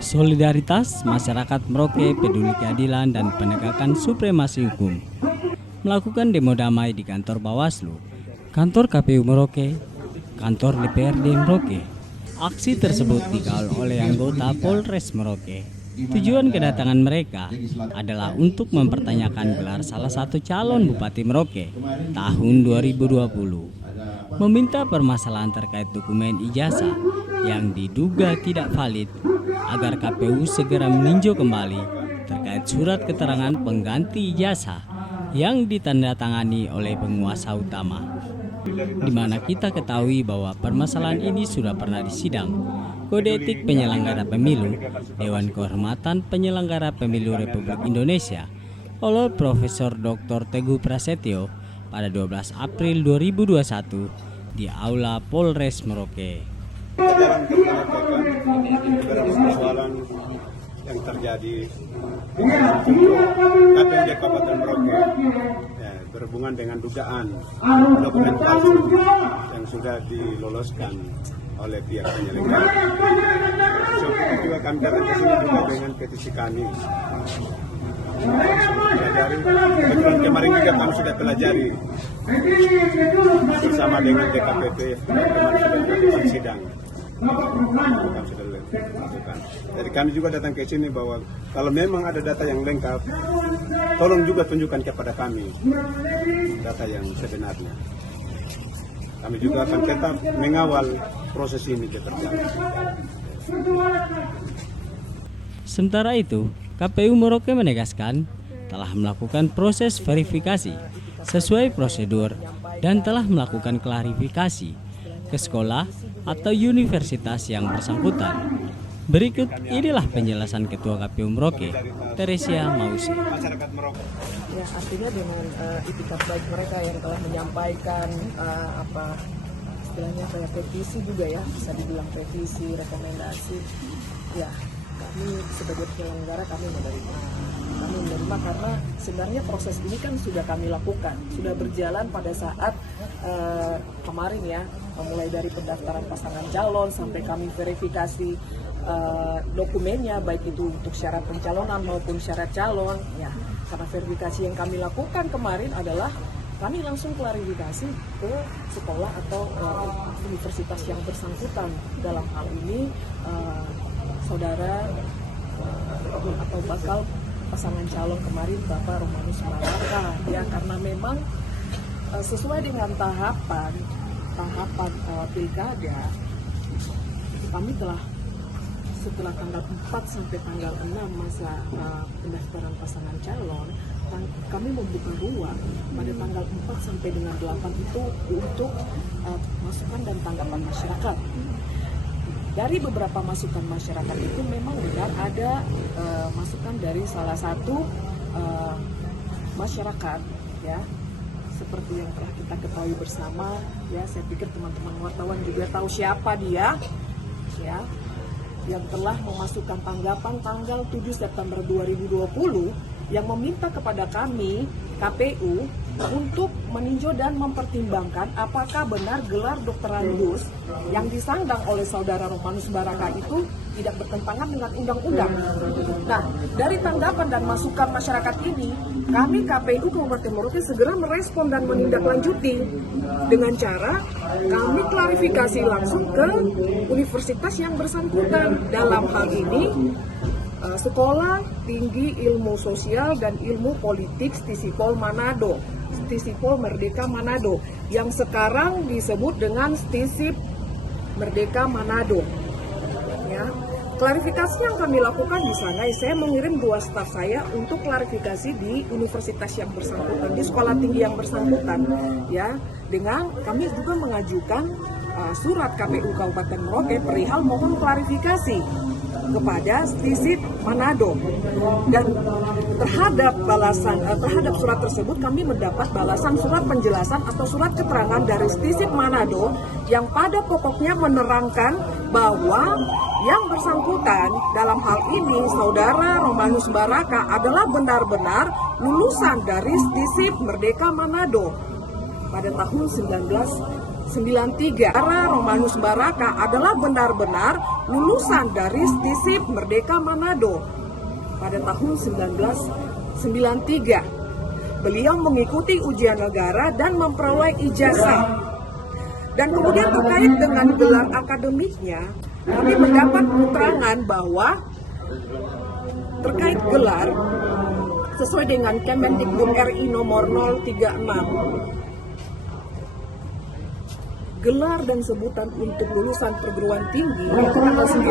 Solidaritas Masyarakat Merauke Peduli Keadilan dan Penegakan Supremasi Hukum melakukan demo damai di kantor Bawaslu, kantor KPU Merauke, kantor DPRD Merauke. Aksi tersebut dikawal oleh anggota Polres Merauke. Tujuan kedatangan mereka adalah untuk mempertanyakan gelar salah satu calon Bupati Merauke tahun 2020, meminta permasalahan terkait dokumen ijazah yang diduga tidak valid agar KPU segera meninjau kembali terkait surat keterangan pengganti ijazah yang ditandatangani oleh penguasa utama, di mana kita ketahui bahwa permasalahan ini sudah pernah disidang Kode Etik Penyelenggara Pemilu Dewan Kehormatan Penyelenggara Pemilu Republik Indonesia oleh Profesor Dr. Teguh Prasetyo pada 12 April 2021 di Aula Polres Merauke. Dalam beberapa persoalan yang terjadi di KPU Kabupaten Merauke berhubungan dengan dugaan dokumen palsu yang sudah diloloskan oleh pihak penyelenggara. Seperti juga kami datang ke sini juga dengan petisi kami. Kemarin juga kami sudah pelajari bersama dengan DKPP, kemarin sudah melakukan sidang. Kami sudah lakukan. Jadi kami juga datang ke sini bahwa kalau memang ada data yang lengkap, tolong juga tunjukkan kepada kami data yang sebenarnya. Kami juga akan tetap mengawal proses ini berjalan. Sementara itu, KPU Merauke menegaskan telah melakukan proses verifikasi sesuai prosedur dan telah melakukan klarifikasi ke sekolah atau universitas yang bersangkutan. Berikut inilah penjelasan Ketua KPU Merauke, Teresia Mausi. Ya, artinya dengan itikat baik mereka yang telah menyampaikan istilahnya kayak petisi juga ya, bisa dibilang petisi, rekomendasi. Ya, kami sebagai penyelenggara kami menerima karena sebenarnya proses ini kan sudah kami lakukan, sudah berjalan pada saat kemarin ya, mulai dari pendaftaran pasangan calon sampai kami verifikasi dokumennya, baik itu untuk syarat pencalonan maupun syarat calon ya. Karena verifikasi yang kami lakukan kemarin adalah kami langsung klarifikasi ke sekolah atau universitas yang bersangkutan. Dalam hal ini saudara atau bakal pasangan calon kemarin Bapak Romanus Baraka ya, karena memang sesuai dengan tahapan pilkada, kami telah setelah tanggal 4 sampai tanggal 6 masa pendaftaran pasangan calon, kami membuka ruang pada tanggal 4 sampai dengan 8 itu untuk masukan dan tanggapan masyarakat. Dari beberapa masukan masyarakat itu memang benar ada masukan dari salah satu masyarakat ya, seperti yang telah kita ketahui bersama ya. Saya pikir teman-teman wartawan juga tahu siapa dia ya, yang telah memasukkan tanggapan tanggal 7 September 2020 yang meminta kepada kami KPU untuk meninjau dan mempertimbangkan apakah benar gelar doktorandus yang disandang oleh saudara Romanus Baraka itu tidak bertentangan dengan undang-undang. Nah, dari tanggapan dan masukan masyarakat ini, kami KPU Kabupaten Merauke segera merespon dan menindaklanjuti dengan cara kami klarifikasi langsung ke universitas yang bersangkutan. Dalam hal ini Sekolah Tinggi Ilmu Sosial dan Ilmu Politik Stisipol Manado, Stisipol Merdeka Manado, yang sekarang disebut dengan Stisip Merdeka Manado. Ya, klarifikasi yang kami lakukan di sana, saya mengirim 2 staf saya untuk klarifikasi di universitas yang bersangkutan, di sekolah tinggi yang bersangkutan, ya, dengan kami juga mengajukan surat KPU Kabupaten Merauke perihal mohon klarifikasi kepada Stisip Manado, dan terhadap surat tersebut kami mendapat balasan surat penjelasan atau surat keterangan dari Stisip Manado yang pada pokoknya menerangkan bahwa yang bersangkutan dalam hal ini saudara Romanus Baraka adalah benar-benar lulusan dari Stisip Merdeka Manado pada tahun 93. Para Romanus Baraka adalah benar-benar lulusan dari STISIP Merdeka Manado pada tahun 1993. Beliau mengikuti ujian negara dan memperoleh ijazah. Dan kemudian terkait dengan gelar akademiknya, kami mendapat keterangan bahwa terkait gelar sesuai dengan Kemendikbud RI nomor 036, gelar dan sebutan untuk lulusan perguruan tinggi itu tanggal 9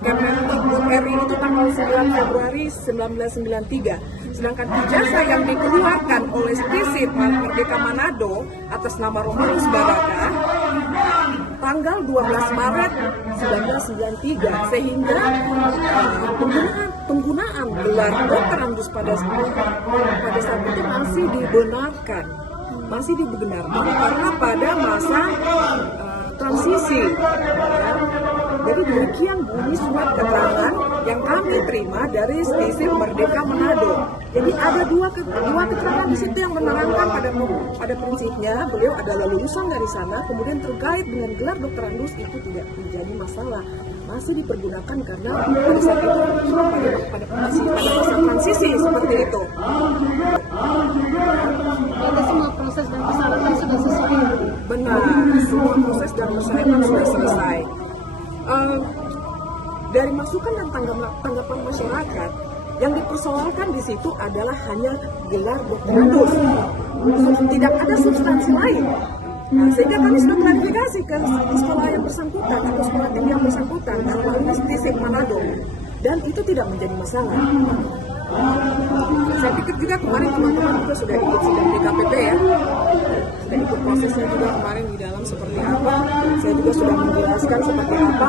Kemendikbud RI itu tanggal 9 Februari 1993. Sedangkan ijazah yang dikeluarkan oleh STISIP Merdeka Manado atas nama Romanus Baraka tanggal 12 Maret 1993, sehingga penggunaan gelar doktorandus pada saat itu masih dibenarkan karena pada masa transisi. Jadi demikian bunyi surat keterangan yang kami terima dari STISIP Merdeka Manado. Jadi ada dua keterangan di situ yang menerangkan pada prinsipnya beliau adalah lulusan dari sana. Kemudian terkait dengan gelar doktorandus itu tidak menjadi masalah, masih dipergunakan karena pada saat itu pada masa transisi seperti itu. Jadi semua proses dan persyaratan sudah sesuai. Benar, semua proses dan persyaratan sudah selesai. Dari masukan dan tanggapan masyarakat, yang dipersoalkan di situ adalah hanya gelar doktorandus, tidak ada substansi lain. Sehingga kami sudah klarifikasi ke sekolah yang bersangkutan atau sekolah tinggi yang bersangkutan, melalui STISIP Manado, dan itu tidak menjadi masalah. Saya pikir juga kemarin teman-teman juga sudah ikut sidang DKPP ya, sudah ikut prosesnya juga kemarin di dalam seperti apa. Saya juga sudah menjelaskan seperti apa,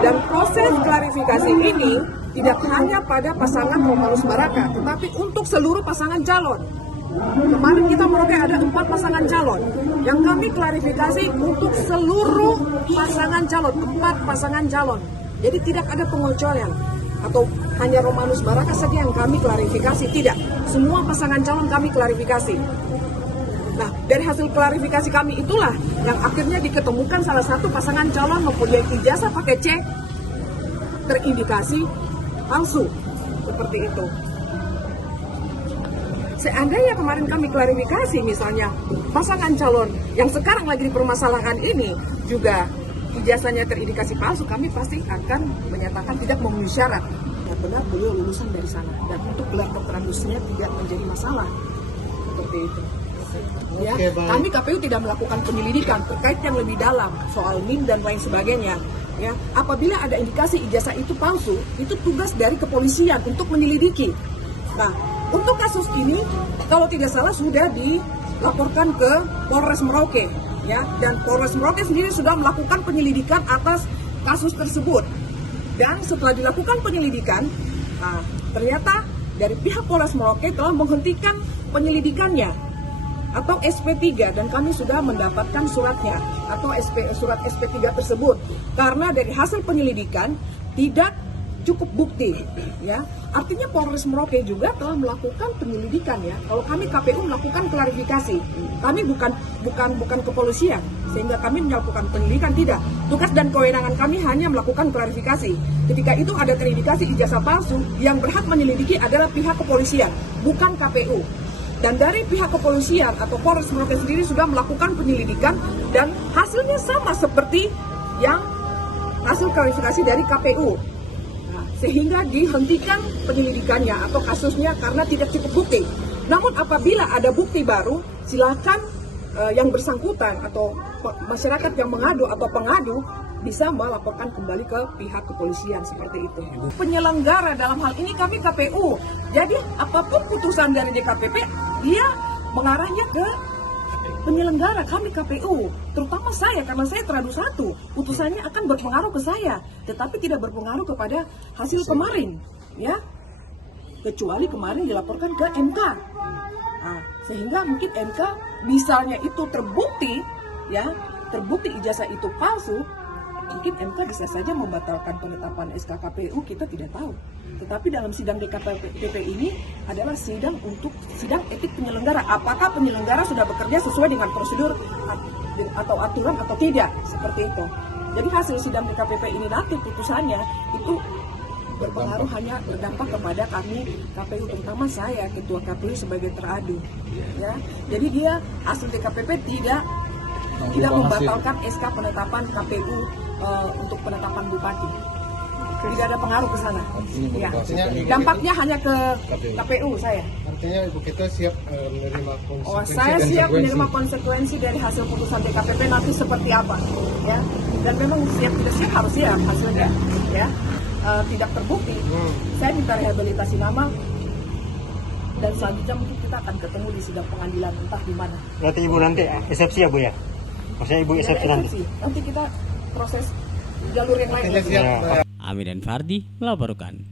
dan proses klarifikasi ini tidak hanya pada pasangan Romanus Baraka, tetapi untuk seluruh pasangan calon. Kemarin kita meroket ada 4 pasangan calon yang kami klarifikasi untuk seluruh pasangan calon, 4 pasangan calon. Jadi tidak ada pengecualian atau hanya Romanus Baraka saja yang kami klarifikasi, tidak. Semua pasangan calon kami klarifikasi. Nah, dari hasil klarifikasi kami itulah yang akhirnya diketemukan salah satu pasangan calon mempunyai ijazah pakai C terindikasi palsu, seperti itu. Seandainya kemarin kami klarifikasi misalnya pasangan calon yang sekarang lagi dipermasalahkan ini juga ijazahnya terindikasi palsu, kami pasti akan menyatakan tidak memenuhi syarat. Benar beliau lulusan dari sana dan untuk gelar doktorandusnya tidak menjadi masalah, seperti itu. Ya, kami KPU tidak melakukan penyelidikan terkait yang lebih dalam soal NIM dan lain sebagainya. Ya, apabila ada indikasi ijazah itu palsu, itu tugas dari kepolisian untuk menyelidiki. Nah, untuk kasus ini, kalau tidak salah sudah dilaporkan ke Polres Merauke, ya, dan Polres Merauke sendiri sudah melakukan penyelidikan atas kasus tersebut. Dan setelah dilakukan penyelidikan, ternyata dari pihak Polres Merauke telah menghentikan penyelidikannya atau SP3, dan kami sudah mendapatkan suratnya atau surat SP3 tersebut karena dari hasil penyelidikan tidak cukup bukti, ya. Artinya Polres Merauke juga telah melakukan penyelidikan, ya. Kalau kami KPU melakukan klarifikasi, kami bukan kepolisian, sehingga kami melakukan penyelidikan, tidak. Tugas dan kewenangan kami hanya melakukan klarifikasi. Ketika itu ada terindikasi ijazah palsu, yang berhak menyelidiki adalah pihak kepolisian, bukan KPU. Dan dari pihak kepolisian atau Polres Merauke sendiri sudah melakukan penyelidikan dan hasilnya sama seperti yang hasil klarifikasi dari KPU. Sehingga dihentikan penyelidikannya atau kasusnya karena tidak cukup bukti. Namun apabila ada bukti baru, silakan yang bersangkutan atau masyarakat yang mengadu atau pengadu bisa melaporkan kembali ke pihak kepolisian, seperti itu. Penyelenggara dalam hal ini kami KPU. Jadi apapun putusan dari DKPP, dia mengarahnya ke penyelenggara, kami KPU, terutama saya, karena saya teradu 1, putusannya akan berpengaruh ke saya, tetapi tidak berpengaruh kepada hasil kemarin, ya, kecuali kemarin dilaporkan ke MK. Sehingga mungkin MK misalnya itu terbukti, ya, terbukti ijazah itu palsu, Mungkin MK bisa saja membatalkan penetapan SK KPU, kita tidak tahu. Tetapi dalam sidang DKPP ini adalah sidang etik penyelenggara. Apakah penyelenggara sudah bekerja sesuai dengan prosedur atau aturan atau tidak, seperti itu. Jadi hasil sidang DKPP ini nanti putusannya itu berpengaruh hanya berdampak kepada kami KPU, terutama saya ketua KPU sebagai teradu. Ya, jadi dia hasil DKPP tidak membatalkan SK penetapan KPU untuk penetapan bupati. Tidak ada pengaruh ke sana. Ya. Dampaknya hanya ke KPU saya. Artinya Ibu kita siap menerima konsekuensi. Saya siap menerima konsekuensi dari hasil putusan DKPP nanti seperti apa. Ya. Dan memang siap tidak siap harus siap hasilnya. Ya. Tidak terbukti. Saya minta rehabilitasi nama dan selanjutnya mungkin kita akan ketemu di sidang pengadilan entah di mana. Berarti Ibu nanti eksepsi ya Bu ya? Maksudnya Ibu eksepsi nanti? Nanti kita proses jalur yang lain. Ya. Ami dan Fardi melaporkan.